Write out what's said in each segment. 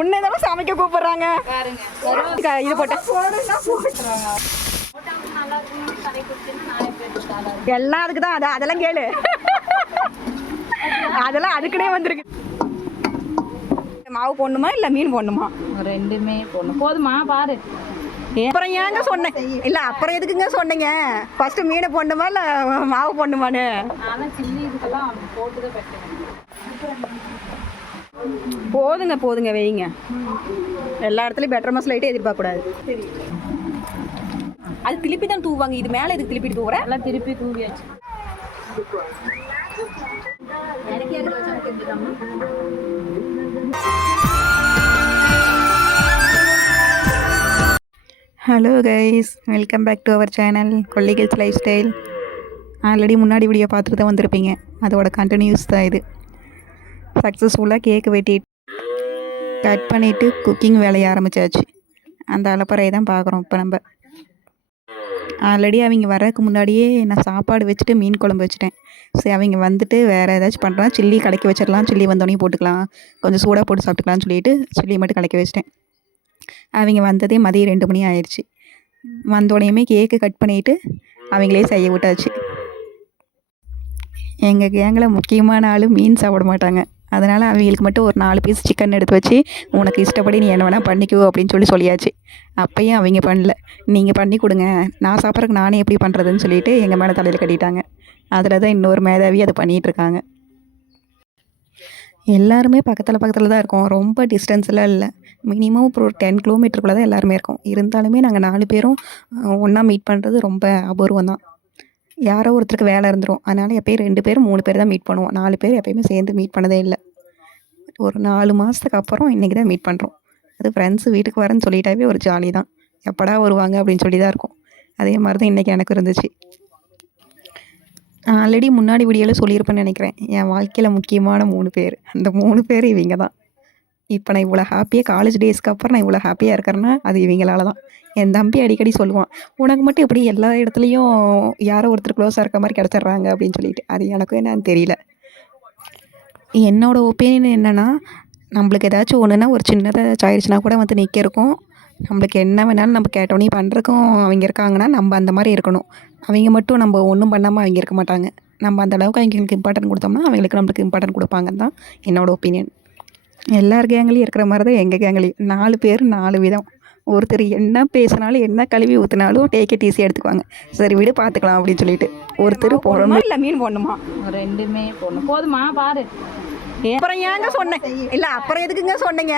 உன்னைதான் சமைக்க கூப்பிடுறாங்க. இது போட்ட எல்லாம் அதுக்கு தான். அதெல்லாம் கேளு. அதெல்லாம் அதுக்குனே வந்திருக்கு. மாவு போடணுமா இல்லை மீன் போடணுமா? ரெண்டுமே போடணும். போதுமா பாரு. அப்புறம் ஏங்க சொன்னேன்? இல்லை அப்புறம் எதுக்குங்க சொன்னீங்க? ஃபர்ஸ்ட் மீனை போடணுமா இல்லை மாவு போடணுமான்னு? ஆனால் சில்லி இதுக்கெல்லாம் போட்டுதான் பெட்டேன். போதுங்க போதுங்க வைங்க. எல்லா இடத்துலையும் பெட்டர் மசாலா ஐட்டம் எதிர்பார்க்கக்கூடாது. சரி, அது திருப்பி தான் தூவாங்க. இது மேலே இதுக்கு திருப்பி தூவுறேன். எல்லாம் திருப்பி தூவியாச்சு. Hello guys, welcome back to our channel கொல்லிகல்ஸ் லைஃப் ஸ்டைல். ஆல்ரெடி முன்னாடி வீடியோ பார்த்துட்டு தான் வந்திருப்பீங்க. அதோட கண்டினியூஸ் தான் இது. சக்ஸஸ்ஃபுல்லாக கேக்கு வெட்டி கட் பண்ணிவிட்டு குக்கிங் வேலையை ஆரம்பித்தாச்சு. அந்த அலப்பறையை தான் பார்க்குறோம் இப்போ நம்ம. ஆல்ரெடி அவங்க வர்றதுக்கு முன்னாடியே நான் சாப்பாடு வச்சுட்டு மீன் குழம்பு வச்சுட்டேன். சரி, அவங்க வந்துட்டு வேறு ஏதாச்சும் பண்ணுறான், சில்லி கலக்கி வச்சிடலாம், சில்லி வந்தோடனே போட்டுக்கலாம், கொஞ்சம் சூடாக போட்டு சாப்பிட்டுக்கலாம்னு சொல்லிட்டு சில்லி மட்டும் கலக்கி வச்சிட்டேன். அவங்க வந்ததே மதியம் 2 மணி ஆயிடுச்சு. வந்தோடனேயுமே கேக்கு கட் பண்ணிவிட்டு அவங்களே செய்ய விட்டாச்சு. எங்கள் கேங்கில் முக்கியமான ஆள் மீன் சாப்பிட மாட்டாங்க. அதனால் அவங்களுக்கு மட்டும் ஒரு 4 பீஸ் சிக்கன் எடுத்து வச்சு, உனக்கு இஷ்டப்படி நீ என்ன வேணால் பண்ணிக்கோ அப்படின்னு சொல்லியாச்சு. அப்பையும் அவங்க பண்ணல. நீங்கள் பண்ணி கொடுங்க, நான் சாப்பிட்றதுக்கு நானே எப்படி பண்ணுறதுன்னு சொல்லிட்டு எங்கள் மேலே தலையில் கட்டிட்டாங்க. அதில் தான் இன்னொரு மேதாவி அதை பண்ணிகிட்ருக்காங்க. எல்லாருமே பக்கத்தில் தான் இருக்கோம். ரொம்ப டிஸ்டன்ஸ்லாம் இல்லை. மினிமம் இப்போ ஒரு 10 கிலோமீட்டருக்குள்ளே தான் எல்லாருமே இருக்கோம். இருந்தாலுமே நாங்கள் 4 பேரும் ஒன்றா மீட் பண்ணுறது ரொம்ப அபூர்வம் தான். யாரோ ஒருத்தருக்கு வேலை இருந்துடும். அதனால் எப்போயும் 2 பேர் 3 பேர் தான் மீட் பண்ணுவோம். 4 பேர் எப்போயுமே சேர்ந்து மீட் பண்ணதே இல்லை. ஒரு 4 மாதத்துக்கு அப்புறம் இன்றைக்கி தான் மீட் பண்ணுறோம். அது ஃப்ரெண்ட்ஸு வீட்டுக்கு வரேன்னு சொல்லிட்டாவே ஒரு ஜாலி தான். எப்படா வருவாங்க அப்படின்னு சொல்லி தான் இருக்கும். அதே மாதிரி தான் இன்றைக்கி எனக்கு இருந்துச்சு. ஆல்ரெடி முன்னாடி வீடியோவில் சொல்லியிருப்பேன்னு நினைக்கிறேன். என் வாழ்க்கையில் முக்கியமான 3 பேர். அந்த 3 பேர் இவங்க தான். இப்போ நான் இவ்வளோ ஹாப்பியாக காலேஜ் டேஸ்க்கு அப்புறம் நான் இவ்வளோ ஹாப்பியாக இருக்கிறேன்னா அது இவங்களால தான். என் தம்பி அடிக்கடி சொல்லுவான், உனக்கு மட்டும் இப்படி எல்லா இடத்துலையும் யாரோ ஒருத்தர் க்ளோஸாக இருக்க மாதிரி கிடச்சிட்றாங்க அப்படின்னு சொல்லிட்டு. அது எனக்கும் என்னன்னு தெரியல. என்னோடய ஒப்பீனியன் என்னென்னா, நம்மளுக்கு ஏதாச்சும் ஒன்றுனா ஒரு சின்னதாக ஆயிடுச்சுன்னா கூட வந்து நிற்க இருக்கும். நம்மளுக்கு என்ன வேணாலும் நம்ம கேட்டோன்னே பண்ணுறக்கும் அவங்க இருக்காங்கன்னா நம்ம அந்த மாதிரி இருக்கணும். அவங்க மட்டும் நம்ம ஒன்றும் பண்ணாமல் அவங்க இருக்க மாட்டாங்க. நம்ம அந்த அளவுக்கு அவங்களுக்கு இம்பார்ட்டன்ட் கொடுத்தோம்னா அவங்களுக்கு நம்மளுக்கு இம்பார்ட்டன்ட் கொடுப்பாங்கன்னு தான் என்னோடய ஒப்பீனியன். எல்லார் கேங்களையும் இருக்கிற மாதிரி தான் எங்கள் கேங்களையும் 4 பேர் 4 விதம். ஒருத்தர் என்ன பேசினாலும் என்ன கழுவி ஊற்றினாலும் டேக் இட் ஈஸியாக எடுத்துக்குவாங்க. சரி விடு பார்த்துக்கலாம் அப்படின்னு சொல்லிட்டு. ஒருத்தர் போடணுமா இல்லை மீன் போடணுமா? ரெண்டுமே போடணும். போதுமா பாரு. அப்புறம் ஏங்க சொன்னேன்? இல்லை அப்புறம் எதுக்குங்க சொன்னீங்க?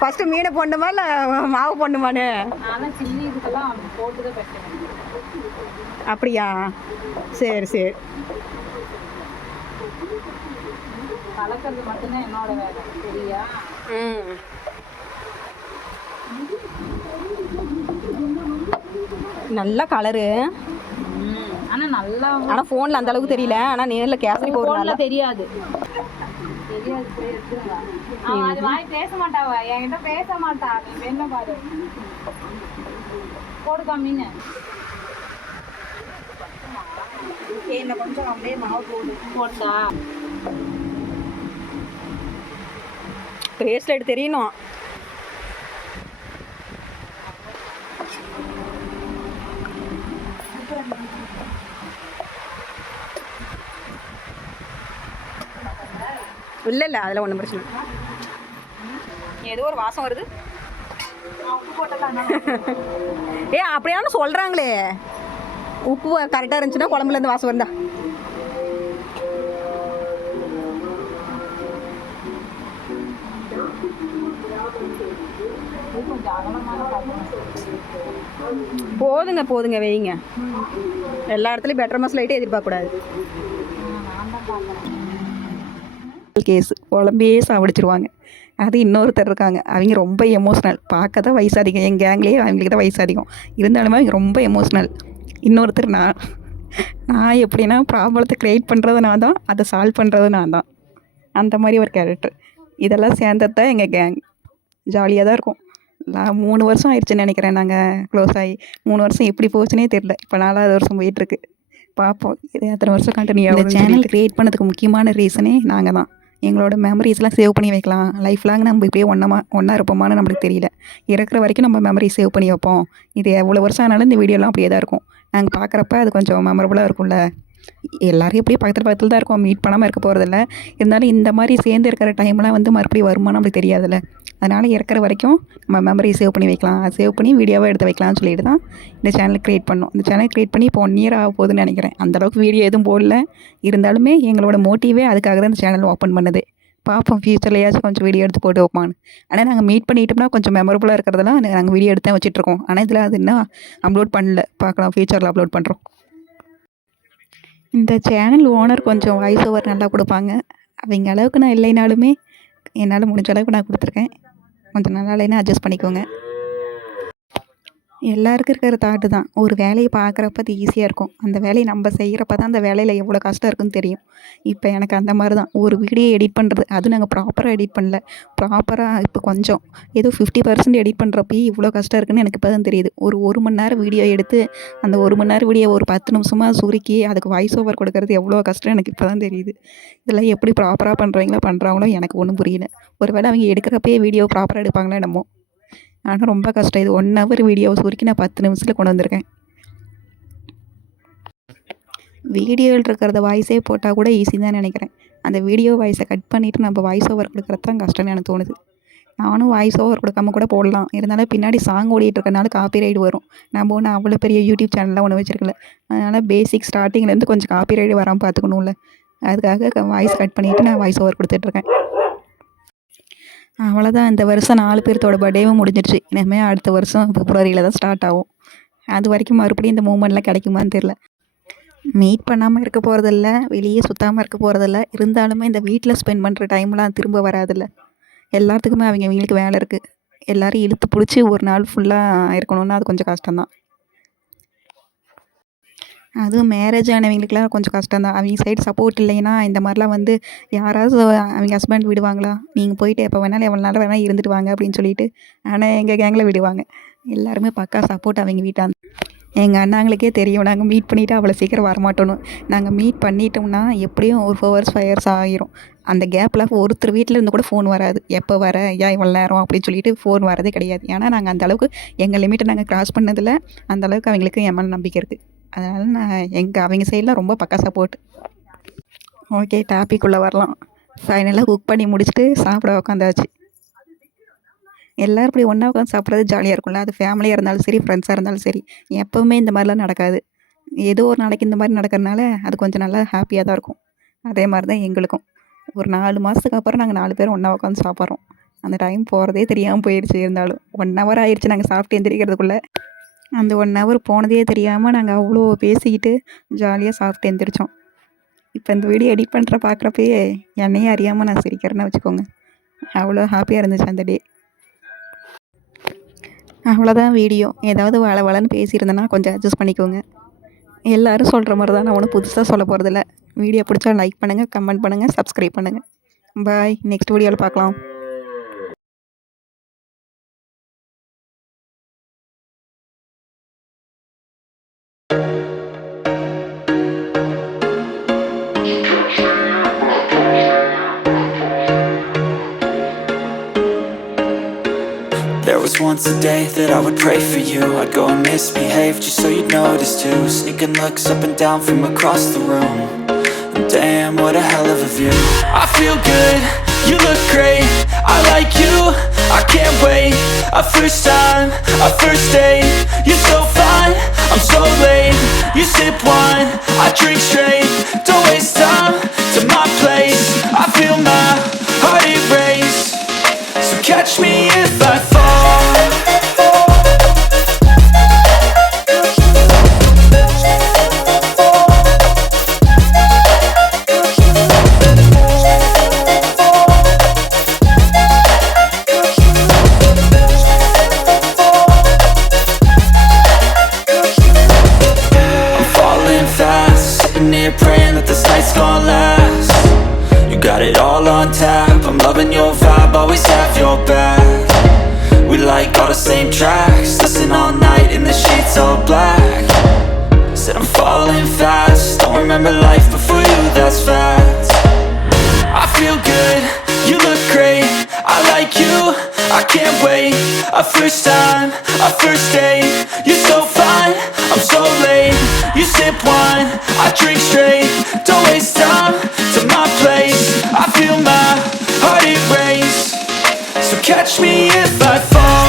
ஃபர்ஸ்ட் மீனை போடணுமா இல்லை மாவு போடணுமான்னு? ஆனால் சில்லி இதுக்கெல்லாம் போட்டுதான் பெட்டேன். அப்படியா? சரி சரி. கலக்கிறது மட்டும்தான் என்னோட வேலை. சரியா? நல்ல கலரு. ஆனால் நல்லா, ஆனால் ஃபோனில் அந்த அளவுக்கு தெரியல. ஆனால் நேரில் கேசரி போடுறதுனால தெரியாது. அது வாய் பேச மாட்டாவா, என்கிட்ட பேச மாட்டா. நீ என்ன பாரு, போடுக்கா மீன். என்ன கொஞ்சம் அப்படியே மாவு போட்டா பிரேஸ்லெட் தெரியணும். இல்லை இல்லை அதில் ஒன்றும் பிரச்சனை. ஏதோ ஒரு வாசம் வருது. அப்படியானு சொல்கிறாங்களே. உப்பு கரெக்டாக இருந்துச்சுன்னா குழம்புலேருந்து வாசம் வருதா? போதுங்க போதுங்க வைங்க. எல்லா இடத்துலையும் பெட்டர் மசாலா ஐட்டம் எதிர்பார்க்கக்கூடாது. கேஸ் குழம்பே சாப்பிடிச்சிருவாங்க. அது இன்னொருத்தர் இருக்காங்க, அவங்க ரொம்ப எமோஷ்னல். பார்க்க தான் வயசு அதிகம். என் கேங்லேயே அவங்களுக்கு தான் வயசு அதிகம். இருந்தாலுமே அவங்க ரொம்ப எமோஷ்னல். இன்னொருத்தர் நான் எப்படின்னா ப்ராப்ளத்தை க்ரியேட் பண்ணுறது நான் தான், அதை சால்வ் பண்ணுறது நான் தான். அந்த மாதிரி ஒரு கேரக்டர். இதெல்லாம் சேர்ந்தது தான் எங்கள் கேங். ஜாலியாக தான் இருக்கும். நான் 3 வருஷம் ஆயிடுச்சுன்னு நினைக்கிறேன் நாங்கள் க்ளோஸ் ஆகி. 3 வருஷம் எப்படி போச்சுன்னே தெரில. இப்போ 4வது வருஷம் போயிட்டுருக்கு. பார்ப்போம் இது எத்தனை வருஷம் கண்டினியூ ஆகும். சேனல் க்ரியேட் பண்ணதுக்கு முக்கியமான ரீசனே நாங்கள் தான். எங்களோட மெமரிஸ்லாம் சேவ் பண்ணி வைக்கலாம். லைஃப் லாங் நம்ம இப்படியே ஒன்றா இருப்போமான்னு நம்மளுக்கு தெரியல. இறக்குற வரைக்கும் நம்ம மெமரி சேவ் பண்ணி வைப்போம். இது எவ்வளோ வருஷம் ஆனாலும் இந்த வீடியோலாம் அப்படியே தான் இருக்கும். நாங்கள் பார்க்குறப்ப அது கொஞ்சம் மெமரபுளாக இருக்கும்ல. எல்லாரும் எப்படியும் பக்கத்தில் தான் இருக்கோம். மீட் பண்ணாமல் இருக்க போகிறதில்ல. இருந்தாலும் இந்த மாதிரி சேர்ந்து இருக்கிற டைம்லாம் வந்து மறுபடியும் வருமானம் நம்மளுக்கு தெரியாதுல்ல. அதனால் இறக்குற வரைக்கும் நம்ம மெமரி சேவ் பண்ணி வைக்கலாம். சேவ் பண்ணி வீடியோவாக எடுத்து வைக்கலாம்னு சொல்லிட்டு தான் இந்த சேனல் க்ரியேட் பண்ணோம். இந்த சேனல் க்ரியேட் பண்ணி இப்போ 1 இயர் ஆக போகுதுன்னு நினைக்கிறேன். அந்தளவுக்கு வீடியோ எதுவும் போடல. இருந்தாலுமே எங்களோட மோட்டிவே அதுக்காக தான் இந்த சேனல் ஓப்பன் பண்ணது. பார்ப்போம் ஃப்யூச்சர்லையாச்சும் கொஞ்சம் வீடியோ எடுத்து போட்டு வைப்பான்னு. ஆனால் நாங்கள் மீட் பண்ணிட்டோம்னா கொஞ்சம் மெமரபுளாக இருக்கிறதெல்லாம் நாங்கள் வீடியோ எடுத்து தான் வச்சுட்ருக்கோம். ஆனால் இதில் அது இன்னும் அப்லோட் பண்ணல. பார்க்கலாம், ஃப்யூச்சரில் அப்லோட் பண்ணுறோம். இந்த சேனல் ஓனர் கொஞ்சம் வாய்ஸ் ஓவர் நல்லா கொடுப்பாங்க. அவங்க அளவுக்கு நான் இல்லைனாலுமே என்னால் முடிஞ்ச அளவுக்கு நான் கொடுத்துருக்கேன். கொஞ்சம் நல்லா இல்லைன்னா அட்ஜஸ்ட் பண்ணிக்கோங்க. எல்லாருக்கும் இருக்கிற தாட்டு தான். ஒரு வேலையை பார்க்குறப்ப அது ஈஸியாக இருக்கும். அந்த வேலையை நம்ம செய்கிறப்ப தான் அந்த வேலையில் எவ்வளோ கஷ்டம் இருக்குன்னு தெரியும். இப்போ எனக்கு அந்த மாதிரி தான். ஒரு வீடியோ எடிட் பண்ணுறது, அதுவும் நாங்கள் ப்ராப்பராக எடிட் பண்ணல. ப்ராப்பராக இப்போ கொஞ்சம் ஏதோ 50% எடிட் பண்ணுறப்பயே இவ்வளோ கஷ்டம் இருக்குன்னு எனக்கு இப்போ தான் தெரியுது. ஒரு மணி நேரம் வீடியோ எடுத்து அந்த 1 மணி நேரம் வீடியோ ஒரு 10 நிமிஷமாக சுருக்கி அதுக்கு வாய்ஸ் ஓவர் கொடுக்கறது எவ்வளோ கஷ்டம் எனக்கு இப்போ தான் தெரியுது. இதெல்லாம் எப்படி ப்ராப்பராக பண்ணுறாங்களோ எனக்கு ஒன்றும் புரியல. ஒருவேளை அவங்க எடுக்கிறப்பயே வீடியோ ப்ராப்பராக எடுப்பாங்களா என்னமோ. ஆனால் ரொம்ப கஷ்டம். இது 1 ஹவர் வீடியோவை சுருக்கி நான் 10 நிமிஷத்தில் கொண்டு வந்திருக்கேன். வீடியோவில் இருக்கிறத வாய்ஸே போட்டால் கூட ஈஸி தான் நினைக்கிறேன். அந்த வீடியோ வாய்ஸை கட் பண்ணிவிட்டு நம்ம வாய்ஸ் ஓவர் கொடுக்குறது தான் கஷ்டம்னு எனக்கு தோணுது. நானும் வாய்ஸ் ஓவர் கொடுக்காம கூட போடலாம். இருந்தாலும் பின்னாடி சாங் ஓடிட்டு இருக்கனால காப்பிரைட் வரும். நம்ம ஒன்றும் அவ்வளோ பெரிய யூடியூப் சேனல்லாம் ஒன்றும் வச்சிருக்கல. அதனால் பேசிக் ஸ்டார்டிங்லேருந்து கொஞ்சம் காப்பிரைட் வராமல் பார்த்துக்கணும்ல. அதுக்காக வாய்ஸ் கட் பண்ணிவிட்டு நான் வாய்ஸ் ஓவர் கொடுத்துட்ருக்கேன். அவ்வளோதான். இந்த வருஷம் 4 பேர்த்தோட பர்த்டேவும் முடிஞ்சிடுச்சு. இனிமேல் அடுத்த வருஷம் பிப்ரவரியில் தான் ஸ்டார்ட் ஆகும். அது வரைக்கும் மறுபடியும் இந்த மூமெண்ட்லாம் கிடைக்குமான்னு தெரில. மீட் பண்ணாமல் இருக்க போகிறதில்ல, வெளியே சுற்றாமல் இருக்க போகிறதில்ல. இருந்தாலுமே இந்த வீட்டில் ஸ்பெண்ட் பண்ணுற டைம்லாம் திரும்ப வராதில்ல. எல்லாத்துக்குமே அவங்களுக்கு வேலை இருக்குது. எல்லோரும் இழுத்து பிடிச்சி ஒரு நாள் ஃபுல்லாக இருக்கணும்னா அது கொஞ்சம் கஷ்டம்தான். அதுவும் மேரேஜ் ஆனவங்களுக்குலாம் கொஞ்சம் கஷ்டம் தான். அவங்க சைடு சப்போர்ட் இல்லைன்னா இந்த மாதிரிலாம் வந்து யாராவது அவங்க ஹஸ்பண்ட் விடுவாங்களா? நீங்கள் போயிட்டு எப்போ வேணாலும் எவ்வளோ நேரம் வேணால் இருந்துட்டு வாங்க அப்படின்னு சொல்லிட்டு. ஆனால் எங்கள் கேங்கில் விடுவாங்க. எல்லாருமே பக்கா சப்போர்ட் அவங்க வீட்டாந்து. எங்கள் அண்ணாங்களுக்கே தெரியும் நாங்கள் மீட் பண்ணிவிட்டு அவ்வளோ சீக்கிரம் வரமாட்டோன்னு. நாங்கள் மீட் பண்ணிட்டோம்னா எப்படியும் ஒரு 4 hours 5 hours ஆகிரும். அந்த கேப்பில் ஒருத்தர் வீட்டில் இருந்து கூட ஃபோன் வராது. எப்போ வர, ஏன் இவ்வளோ நேரம் அப்படின்னு சொல்லிட்டு ஃபோன் வரதே கிடையாது. ஏன்னா நாங்கள் அந்தளவுக்கு எங்கள் லிமிட்டை நாங்கள் க்ராஸ் பண்ணதில் அந்தளவுக்கு அவங்களுக்கு என் மேலே நம்பிக்கை இருக்குது. அதனால் நான் அவங்க சைடில் ரொம்ப பக்கா சப்போர்ட். ஓகே, டாபிக் உள்ளே வரலாம். ஃபைனலாக குக் பண்ணி முடிச்சுட்டு சாப்பிட உட்காந்தாச்சு. எல்லோரும் இப்படி ஒன்றா உட்காந்து சாப்பிட்றது ஜாலியாக இருக்கும்ல. அது ஃபேமிலியாக இருந்தாலும் சரி, ஃப்ரெண்ட்ஸாக இருந்தாலும் சரி. எப்போவுமே இந்த மாதிரிலாம் நடக்காது. ஏதோ ஒரு நாளைக்கு இந்த மாதிரி நடக்கிறதுனால அது கொஞ்சம் நல்லா ஹாப்பியாக தான் இருக்கும். அதே மாதிரி தான் எங்களுக்கும். ஒரு 4 மாதத்துக்கு அப்புறம் நாங்கள் 4 பேரும் ஒன்றா உட்காந்து சாப்பிட்றோம். அந்த டைம் போகிறதே தெரியாமல் போயிடுச்சு. இருந்தாலும் 1 hour ஆயிடுச்சு நாங்கள் சாப்பிட்டு எந்திரிக்கிறதுக்குள்ளே. அந்த 1 hour போனதே தெரியாமல் நாங்கள் அவ்வளோ பேசிக்கிட்டு ஜாலியாக சாப்பிட்டு எந்திரிச்சோம். இப்போ இந்த வீடியோ எடிட் பண்ணுற பார்க்குறப்பயே என்னையே அறியாமல் நான் சிரிக்கிறேன்னு வச்சுக்கோங்க. அவ்வளோ ஹாப்பியாக இருந்துச்சு அந்த டே. அவ்வளோதான் வீடியோ. ஏதாவது வளன்னு பேசியிருந்தேன்னா கொஞ்சம் அட்ஜஸ்ட் பண்ணிக்கோங்க. எல்லோரும் சொல்கிற மாதிரி தான். நான் ஒன்றும் புதுசாக சொல்ல போகிறதில்ல. வீடியோ பிடிச்சா லைக் பண்ணுங்கள், கமெண்ட் பண்ணுங்கள், சப்ஸ்கிரைப் பண்ணுங்கள். பாய். நெக்ஸ்ட் வீடியோவில் பார்க்கலாம். There was once a day that I would pray for you. I'd go and misbehave just so you'd notice too. Sneaking looks up and down from across the room. And damn, what a hell of a view. I feel good, you look great, I like you, I can't wait. A first time, a first date. You're so fine, I'm so late. You sip wine, I drink straight. Don't waste time to my place. I feel my heart erase. So catch me if I fall. I'm falling fast, sitting here praying that this night's gonna last. You got it all on tap, I'm loving your vibe, always have your back. We like all the same tracks, listen all night in the sheets all black. Said I'm falling fast, don't remember life before you, that's fact. I feel feel good, you look great, I like you, I can't wait. A first time, a first date, you're so fine, I'm so late. You sip wine, I drink straight, don't waste time to my place. I feel my heart erase, so catch me if I fall.